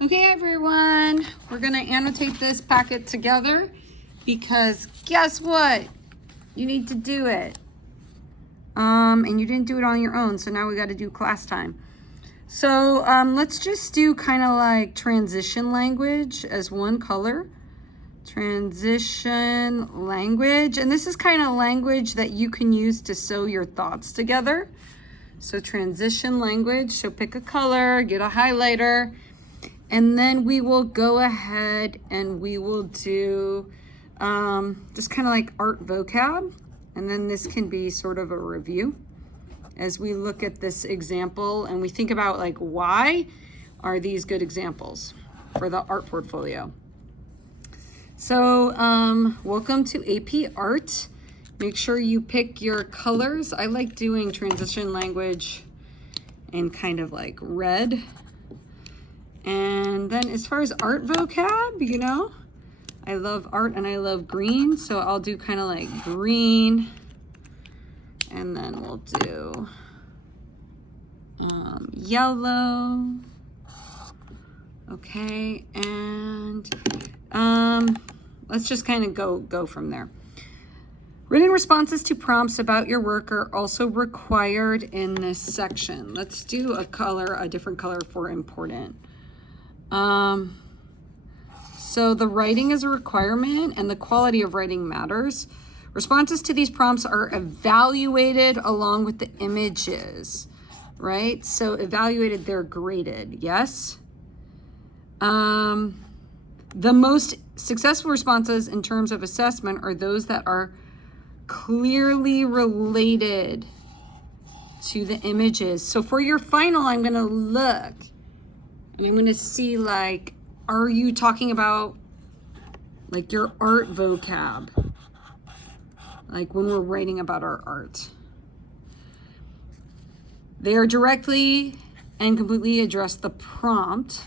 Okay, everyone, we're gonna annotate this packet together because guess what? You need to do it. And you didn't do it on your own, so now we got to do class time. So let's just do kind of like transition language as one color. Transition language, and this is kind of language that you can use to sew your thoughts together. So transition language, so pick a color, get a highlighter, and then we will go ahead and we will do just kind of like art vocab. And then this can be sort of a review as we look at this example and we think about like, why are these good examples for the art portfolio? So welcome to AP Art. Make sure you pick your colors. I like doing transition language in kind of like red. And then as far as art vocab, you know, I love art and I love green. So I'll do kind of like green. And then we'll do yellow. Okay, and let's just kind of go from there. Written responses to prompts about your work are also required in this section. Let's do a different color for important. So the writing is a requirement and the quality of writing matters. Responses to these prompts are evaluated along with the images, right? So evaluated, they're graded, yes? The most successful responses in terms of assessment are those that are clearly related to the images. So for your final, I'm gonna look and I'm gonna see like, are you talking about like your art vocab? Like when we're writing about our art. They are directly and completely address the prompt,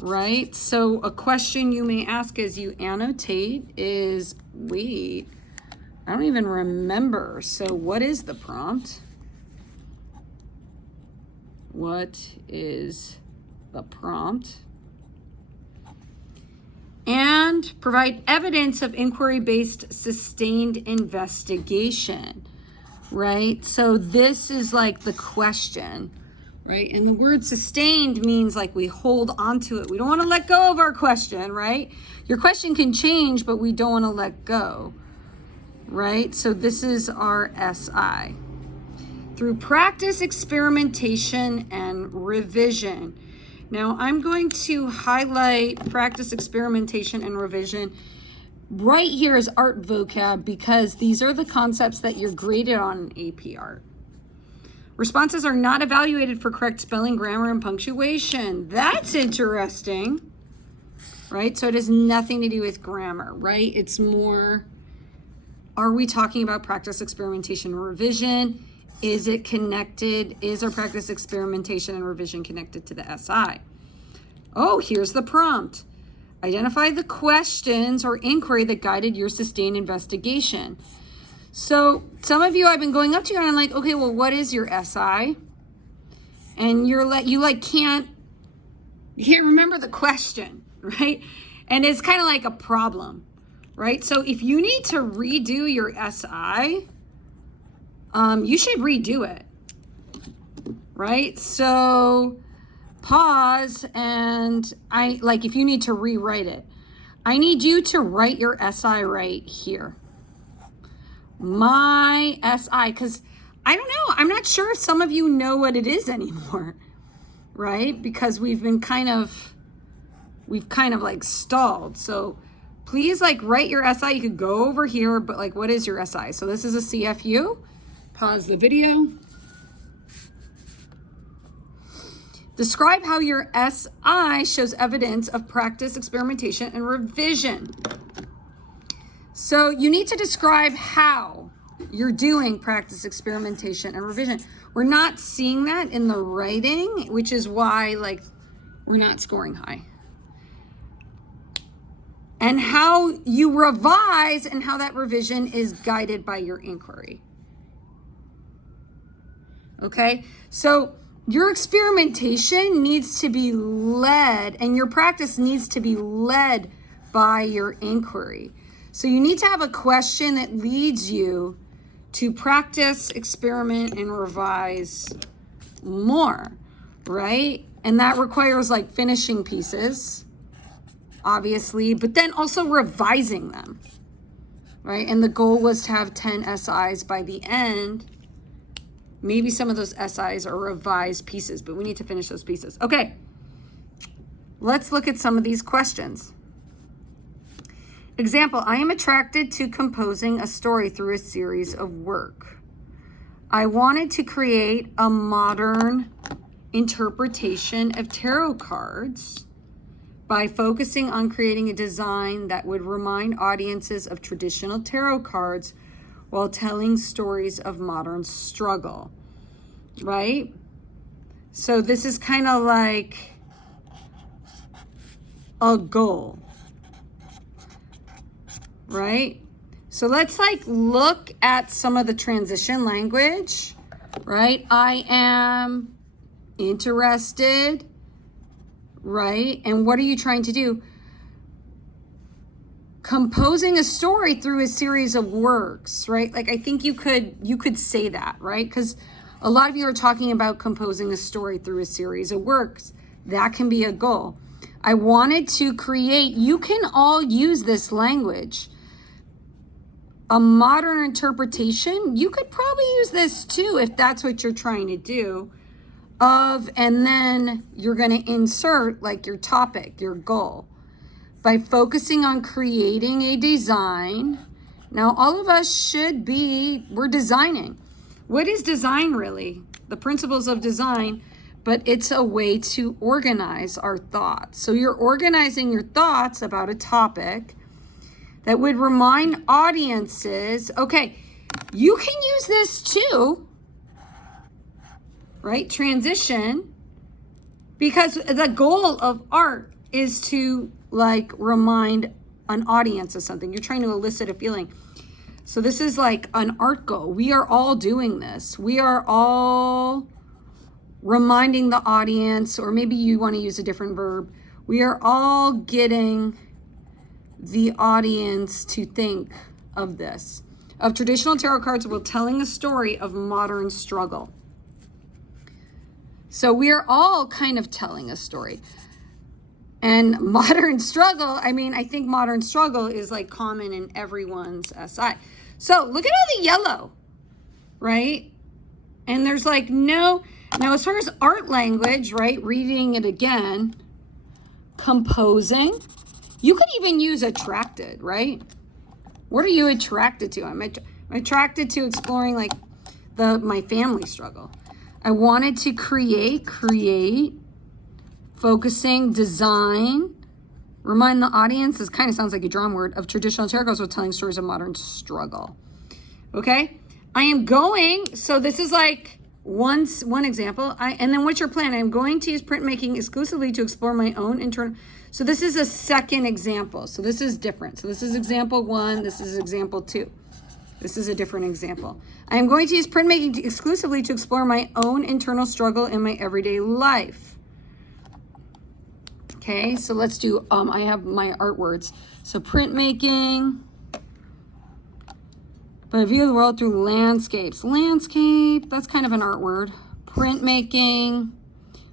right? So a question you may ask as you annotate is, wait, I don't even remember. So what is the prompt? What is the prompt? And provide evidence of inquiry-based sustained investigation, right? So this is like the question, right? And the word sustained means like we hold onto it. We don't want to let go of our question, right? Your question can change, but we don't want to let go, right? So this is our SI. Through practice, experimentation, and revision. Now I'm going to highlight practice, experimentation, and revision. Right here is art vocab because these are the concepts that you're graded on in AP Art. Responses are not evaluated for correct spelling, grammar, and punctuation. That's interesting, right? So it has nothing to do with grammar, right? It's more, are we talking about practice, experimentation, and revision? Is it connected? Is our practice, experimentation, and revision connected to the SI? Oh, here's the prompt. Identify the questions or inquiry that guided your sustained investigation. So some of you I've been going up to you and I'm like, okay, well, what is your SI? And you can't remember the question, right? And it's kind of like a problem, right? So if you need to redo your SI, you should redo it, right? So pause and if you need to rewrite it, I need you to write your SI right here. My SI, because I don't know, I'm not sure if some of you know what it is anymore, right? Because we've kind of like stalled. So please write your SI. You could go over here, but what is your SI? So this is a CFU. Pause the video. Describe how your SI shows evidence of practice, experimentation, and revision. So you need to describe how you're doing practice, experimentation, and revision. We're not seeing that in the writing, which is why we're not scoring high. And how you revise and how that revision is guided by your inquiry. Okay, so your experimentation needs to be led, and your practice needs to be led by your inquiry. So you need to have a question that leads you to practice, experiment, and revise more, right? And that requires like finishing pieces, obviously, but then also revising them, right? And the goal was to have 10 SIs by the end. Maybe some of those SIs are revised pieces, but we need to finish those pieces. Okay, let's look at some of these questions. Example, I am attracted to composing a story through a series of work. I wanted to create a modern interpretation of tarot cards by focusing on creating a design that would remind audiences of traditional tarot cards while telling stories of modern struggle, right? So this is kind of like a goal, right? So let's like look at some of the transition language, right? I am interested, right? And what are you trying to do? Composing a story through a series of works, right? Like I think you could say that, right? Because a lot of you are talking about composing a story through a series of works. That can be a goal. I wanted to create, you can all use this language. A modern interpretation, you could probably use this too if that's what you're trying to do. And then you're going to insert like your topic, your goal. By focusing on creating a design. Now, all of us we're designing. What is design really? The principles of design, but it's a way to organize our thoughts. So you're organizing your thoughts about a topic that would remind audiences, okay, you can use this too, right? Transition, because the goal of art is to like remind an audience of something. You're trying to elicit a feeling. So this is like an art goal. We are all doing this. We are all reminding the audience, or maybe you want to use a different verb. We are all getting the audience to think of this, of traditional tarot cards while telling a story of modern struggle. So we are all kind of telling a story. And modern struggle, I mean, I think modern struggle is like common in everyone's SI. So look at all the yellow, right? And there's like now as far as art language, right? Reading it again, composing, you could even use attracted, right? What are you attracted to? I'm attracted to exploring like my family struggle. I wanted to create, focusing, design, remind the audience, this kind of sounds like a drawn word, of traditional tarot cards with telling stories of modern struggle. Okay? I am going, so this is like one example. And then what's your plan? I am going to use printmaking exclusively to explore my own internal. So this is a second example. So this is different. So this is example 1. This is example 2. This is a different example. I am going to use printmaking exclusively to explore my own internal struggle in my everyday life. Okay, so let's do, I have my art words. So printmaking, but I view the world through landscapes. Landscape, that's kind of an art word. Printmaking,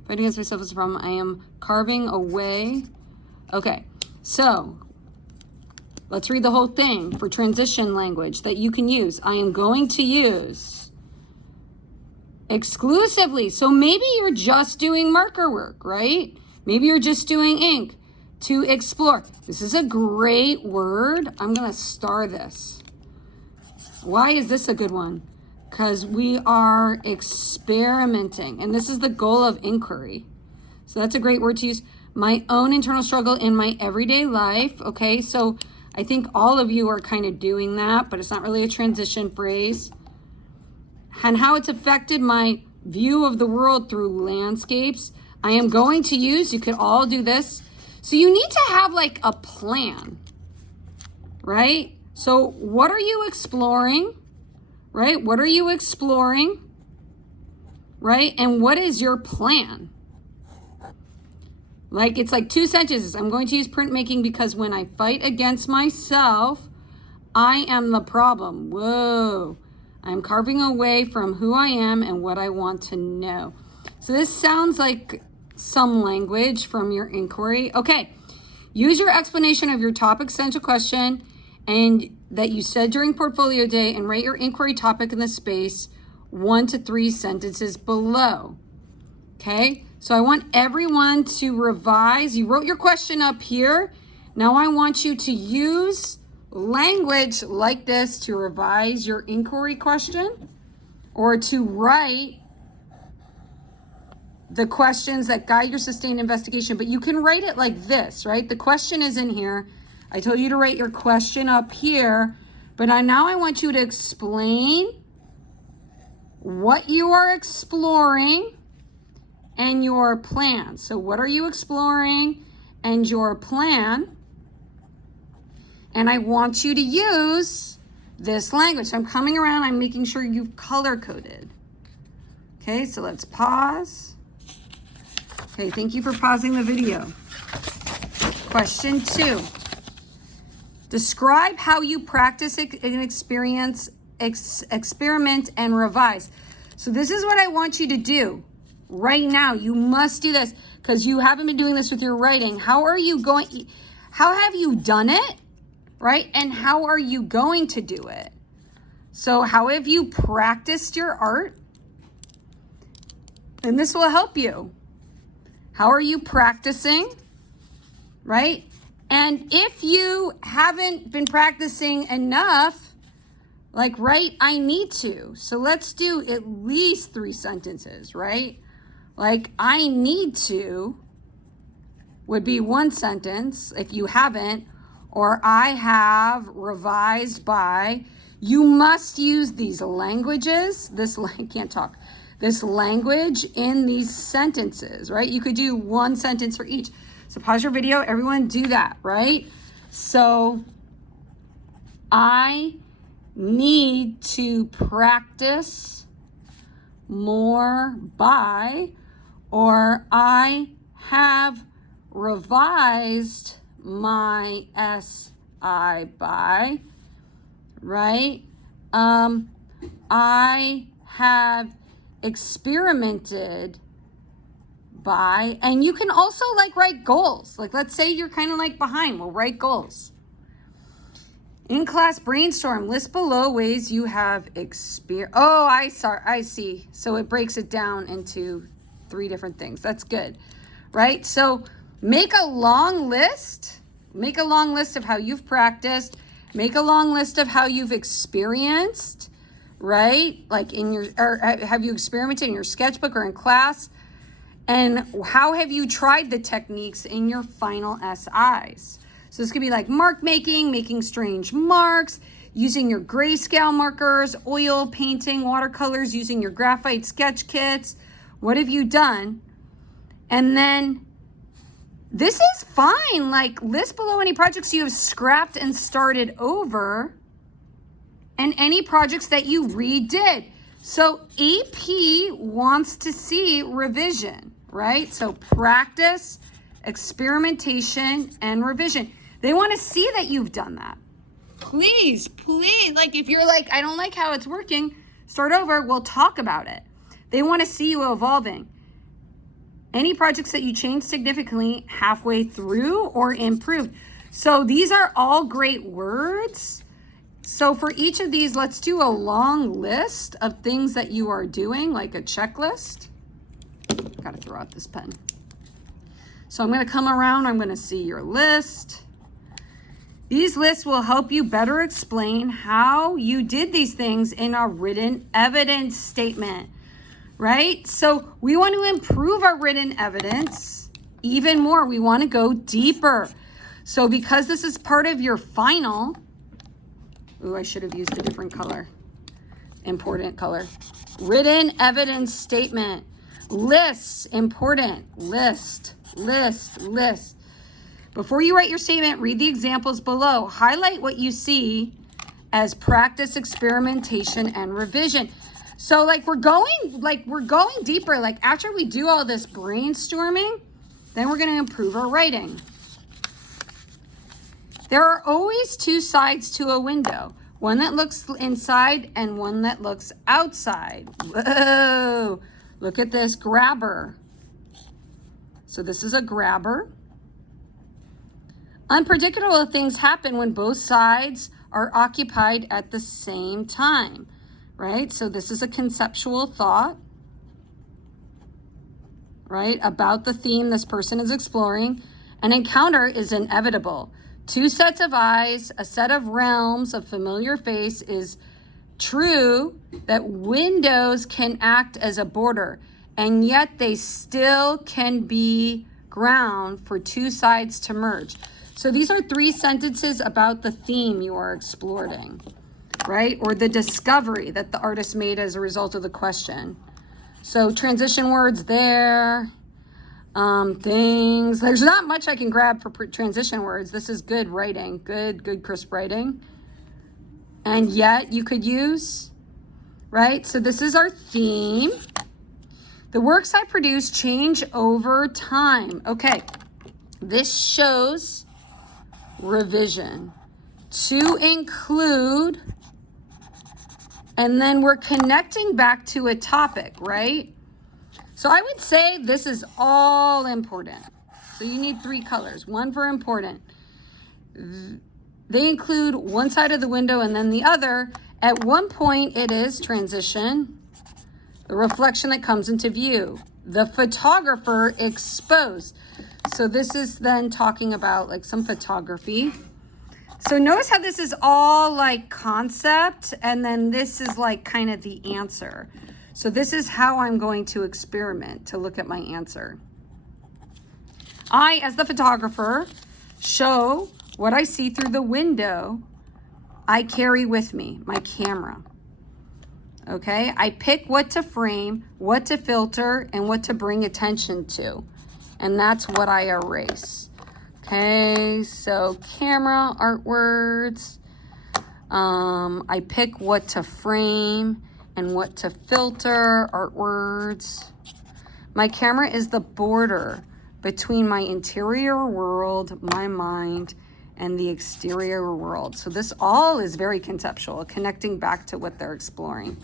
fighting against myself is a problem. I am carving away. Okay, so let's read the whole thing for transition language that you can use. I am going to use exclusively. So maybe you're just doing marker work, right? Maybe you're just doing ink to explore. This is a great word. I'm going to star this. Why is this a good one? Because we are experimenting, and this is the goal of inquiry. So that's a great word to use. My own internal struggle in my everyday life. Okay, so I think all of you are kind of doing that, but it's not really a transition phrase. And how it's affected my view of the world through landscapes. I am going to use, you could all do this. So you need to have like a plan, right? So what are you exploring, right? What are you exploring, right? And what is your plan? Like, it's like 2 sentences. I'm going to use printmaking because when I fight against myself, I am the problem. Whoa. I'm carving away from who I am and what I want to know. So this sounds like some language from your inquiry. Okay. Use your explanation of your topic central question and that you said during portfolio day and write your inquiry topic in the space 1 to 3 sentences below. Okay, so I want everyone to revise. You wrote your question up here. Now I want you to use language like this to revise your inquiry question or to write the questions that guide your sustained investigation. But you can write it like this, right? The question is in here. I told you to write your question up here, but now I want you to explain what you are exploring and your plan. So what are you exploring and your plan? And I want you to use this language. So I'm coming around, I'm making sure you've color coded. Okay, so let's pause. Okay, thank you for pausing the video. Question 2. Describe how you practice and experiment and revise. So this is what I want you to do right now. You must do this because you haven't been doing this with your writing. How have you done it, right? And how are you going to do it? So how have you practiced your art? And this will help you. How are you practicing, right? And if you haven't been practicing enough, like write, I need to. So let's do at least 3 sentences, right? Like I need to would be 1 sentence if you haven't, or I have revised by. You must use these languages. This language in these sentences, right? You could do 1 sentence for each. So pause your video, everyone do that, right? So I need to practice more by, or I have revised my SI by, right? I have experimented by, and you can also like write goals. Like let's say you're kind of like behind, well, write goals. In class brainstorm, list below ways you have Oh, I see. So it breaks it down into 3 different things. That's good, right? So make a long list. Make a long list of how you've practiced. Make a long list of how you've experienced, right? Like or have you experimented in your sketchbook or in class? And how have you tried the techniques in your final SIs? So this could be like mark making strange marks, using your grayscale markers, oil painting, watercolors, using your graphite sketch kits. What have you done? And then this is fine. Like list below any projects you have scrapped and started over and any projects that you redid. So AP wants to see revision, right? So practice, experimentation, and revision. They want to see that you've done that. Please, like if you're like, I don't like how it's working, start over, we'll talk about it. They want to see you evolving. Any projects that you change significantly halfway through or improved. So these are all great words. So for each of these, let's do a long list of things that you are doing, like a checklist. Gotta throw out this pen. So I'm gonna come around, I'm gonna see your list. These lists will help you better explain how you did these things in a written evidence statement, right? So we want to improve our written evidence even more. We want to go deeper. So because this is part of your final, I should have used a different color, important color. Written evidence statement, lists, important, list. Before you write your statement, read the examples below. Highlight what you see as practice, experimentation, and revision. So like we're going deeper. Like after we do all this brainstorming, then we're going to improve our writing. There are always two sides to a window. One that looks inside and one that looks outside. Whoa, look at this grabber. So this is a grabber. Unpredictable things happen when both sides are occupied at the same time, right? So this is a conceptual thought, right, about the theme this person is exploring. An encounter is inevitable. Two sets of eyes, a set of realms, a familiar face is true that windows can act as a border, and yet they still can be ground for two sides to merge. So these are 3 sentences about the theme you are exploring, right? Or the discovery that the artist made as a result of the question. So transition words there. Things. There's not much I can grab for transition words. This is good writing. Good crisp writing. And yet you could use, right? So this is our theme. The works I produce change over time. Okay. This shows revision. To include, and then we're connecting back to a topic, right? So I would say this is all important. So you need 3 colors, one for important. They include one side of the window and then the other. At one point it is transition, the reflection that comes into view, the photographer exposed. So this is then talking about like some photography. So notice how this is all like concept, and then this is like kind of the answer. So this is how I'm going to experiment to look at my answer. I, as the photographer, show what I see through the window I carry with me, my camera. Okay, I pick what to frame, what to filter, and what to bring attention to. And that's what I erase. Okay, so camera, art words. I pick what to frame and what to filter, art words. My camera is the border between my interior world, my mind, and the exterior world. So this all is very conceptual, connecting back to what they're exploring.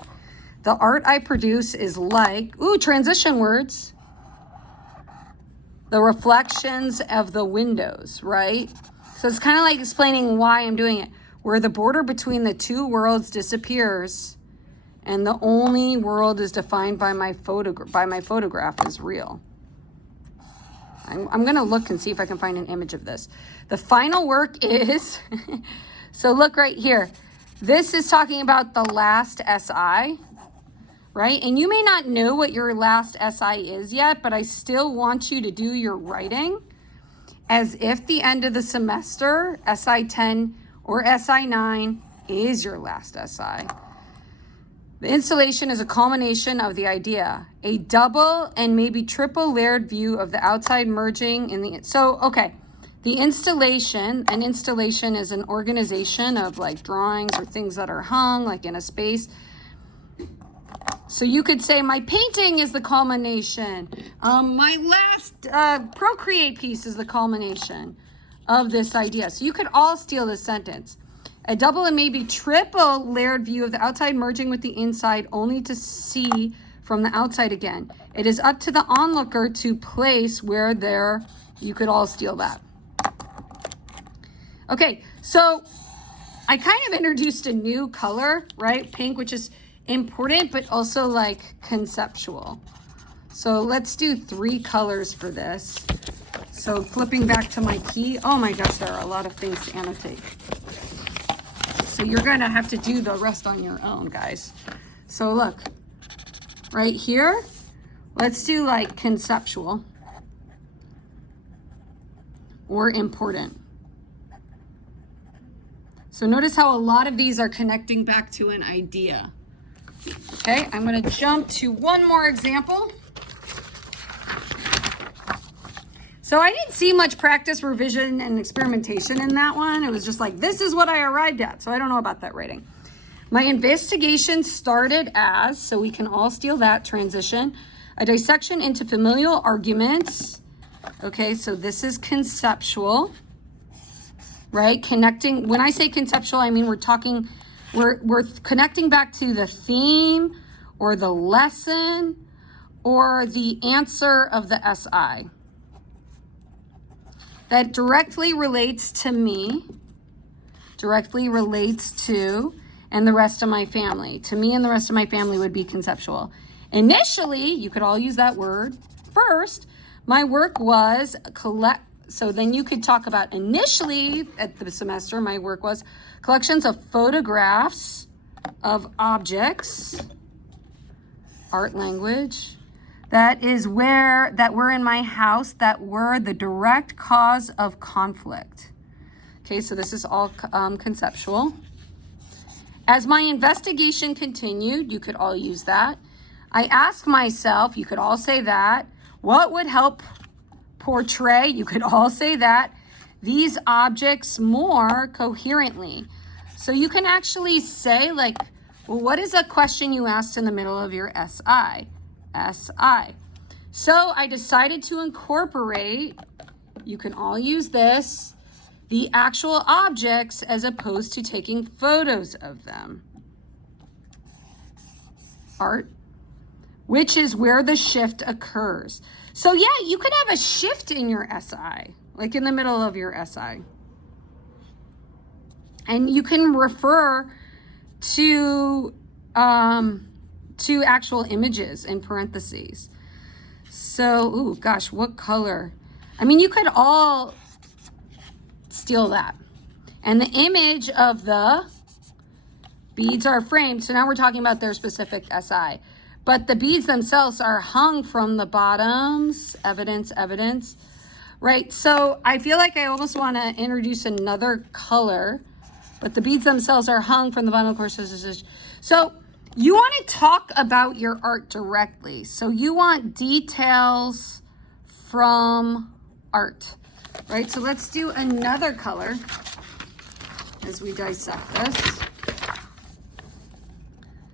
The art I produce is like, transition words. The reflections of the windows, right? So it's kind of like explaining why I'm doing it. Where the border between the 2 worlds disappears and the only world is defined by my photograph is real. I'm going to look and see if I can find an image of this. The final work is, so look right here. This is talking about the last SI, right? And you may not know what your last SI is yet, but I still want you to do your writing as if the end of the semester, SI 10 or SI 9 is your last SI. The installation is a culmination of the idea, a double and maybe triple layered view of the outside merging in the, so, okay. The installation, an installation is an organization of like drawings or things that are hung like in a space. So you could say my painting is the culmination. My last Procreate piece is the culmination of this idea. So you could all steal this sentence. A double and maybe triple layered view of the outside merging with the inside only to see from the outside again. It is up to the onlooker to place where there, you could all steal that. Okay, so I kind of introduced a new color, right? Pink, which is important, but also like conceptual. So let's do 3 colors for this. So flipping back to my key, oh my gosh, there are a lot of things to annotate. So you're gonna have to do the rest on your own, guys. So look, right here, let's do like conceptual or important. So notice how a lot of these are connecting back to an idea. Okay, I'm gonna jump to one more example. So I didn't see much practice, revision, and experimentation in that one. It was just like, this is what I arrived at. So I don't know about that writing. My investigation started as, so we can all steal that transition, a dissection into familial arguments. Okay, so this is conceptual, right? Connecting, when I say conceptual, I mean we're connecting back to the theme or the lesson or the answer of the SI. That directly relates to me, directly relates to, and the rest of my family. To me and the rest of my family would be conceptual. Initially, you could all use that word. First, my work was so then you could talk about initially at the semester, my work was collections of photographs of objects, art language, that were in my house that were the direct cause of conflict. Okay, so this is all conceptual. As my investigation continued, you could all use that. I asked myself, you could all say that, what would help portray, you could all say that, these objects more coherently. So you can actually say like, well, what is a question you asked in the middle of your SI? SI. So I decided to incorporate, you can all use this, the actual objects as opposed to taking photos of them. Art, which is where the shift occurs. So yeah, you could have a shift in your SI, like in the middle of your SI. And you can refer to actual images in parentheses. So, ooh, gosh, what color? I mean, you could all steal that. And the image of the beads are framed. So now we're talking about their specific SI. But the beads themselves are hung from the bottoms. Evidence, evidence. Right? So I feel like I almost want to introduce another color. But the beads themselves are hung from the bottom of the course. So you want to talk about your art directly. So you want details from art. Right? So let's do another color as we dissect this.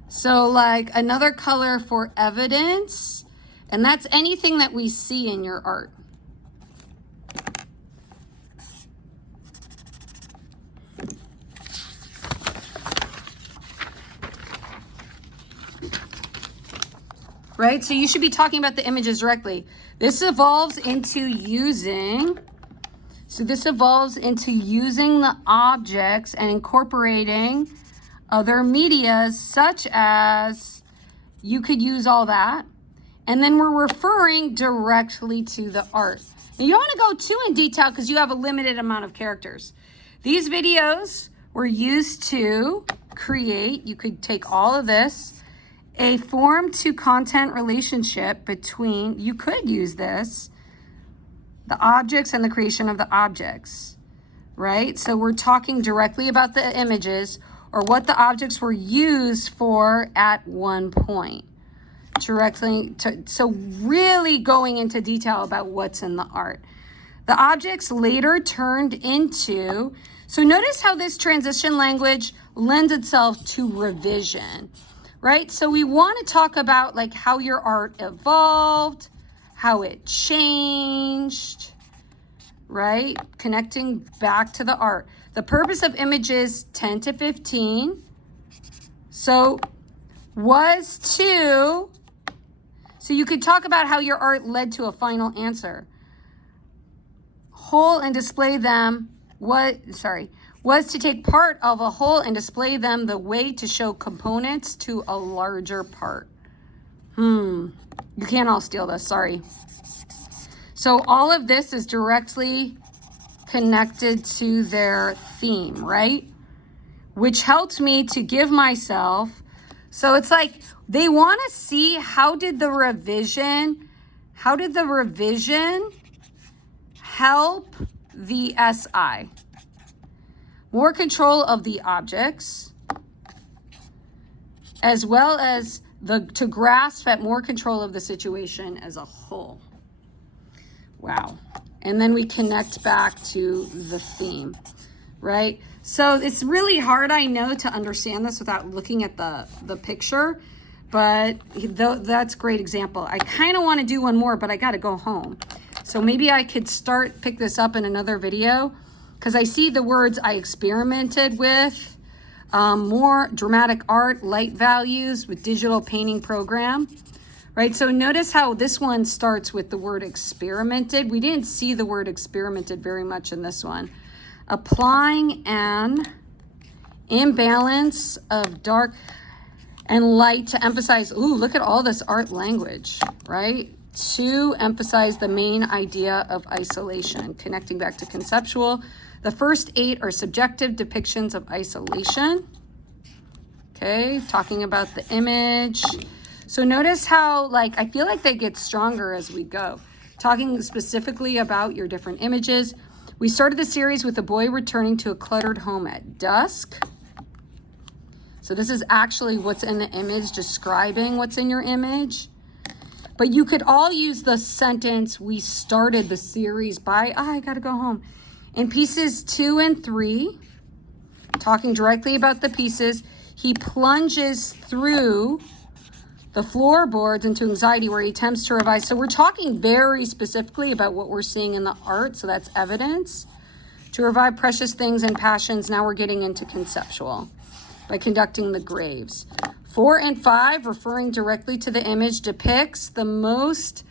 So like another color for evidence, and that's anything that we see in your art. Right? So you should be talking about the images directly. This evolves into using the objects and incorporating other medias, such as, you could use all that. And then we're referring directly to the art. Now you don't want to go too in detail because you have a limited amount of characters. These videos were used to create, you could take all of this, a form to content relationship between, you could use this, the objects and the creation of the objects, right? So we're talking directly about the images or what the objects were used for at one point. So really going into detail about what's in the art. The objects later turned into, so notice how this transition language lends itself to revision, right? So we want to talk about like how your art evolved, how it changed, right? Connecting back to the art. The purpose of images 10 to 15. So you could talk about how your art led to a final answer. Whole and display them, was to take part of a whole and display them the way to show components to a larger part. You can't all steal this, sorry. So all of this is directly connected to their theme, right? Which helped me to give myself, so it's like they want to see how did the revision help the SI? More control of the objects, as well as to grasp at more control of the situation as a whole. Wow. And then we connect back to the theme, right? So it's really hard, I know, to understand this without looking at the picture, but that's a great example. I kind of want to do one more, but I got to go home. So maybe I could pick this up in another video, because I see the words I experimented with, more dramatic art, light values with digital painting program, right? So notice how this one starts with the word experimented. We didn't see the word experimented very much in this one. Applying an imbalance of dark and light to emphasize, ooh, look at all this art language, right? To emphasize the main idea of isolation, connecting back to conceptual. The first 8 are subjective depictions of isolation. Okay, talking about the image. So notice how, like, I feel like they get stronger as we go. Talking specifically about your different images. We started the series with a boy returning to a cluttered home at dusk. So this is actually what's in the image, describing what's in your image. But you could all use the sentence, we started the series by, I gotta go home. In pieces 2 and 3, talking directly about the pieces, he plunges through the floorboards into anxiety where he attempts to revise. So we're talking very specifically about what we're seeing in the art. So that's evidence. To revive precious things and passions. Now we're getting into conceptual by conducting the graves. 4 and 5, referring directly to the image, depicts the most,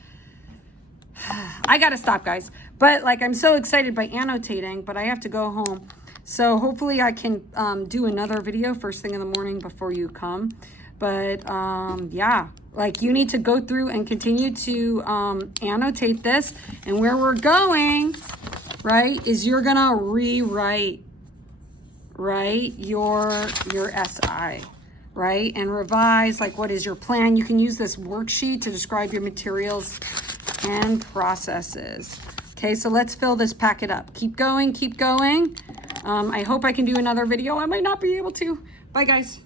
I gotta stop, guys. But like, I'm so excited by annotating, but I have to go home. So hopefully I can do another video first thing in the morning before you come. But yeah, like, you need to go through and continue to annotate this. And where we're going, right, is you're gonna rewrite, right, your SI, right, and revise, like, what is your plan. You can use this worksheet to describe your materials and processes. Okay, so let's fill this packet up. Keep going, keep going. I hope I can do another video. I might not be able to. Bye, guys.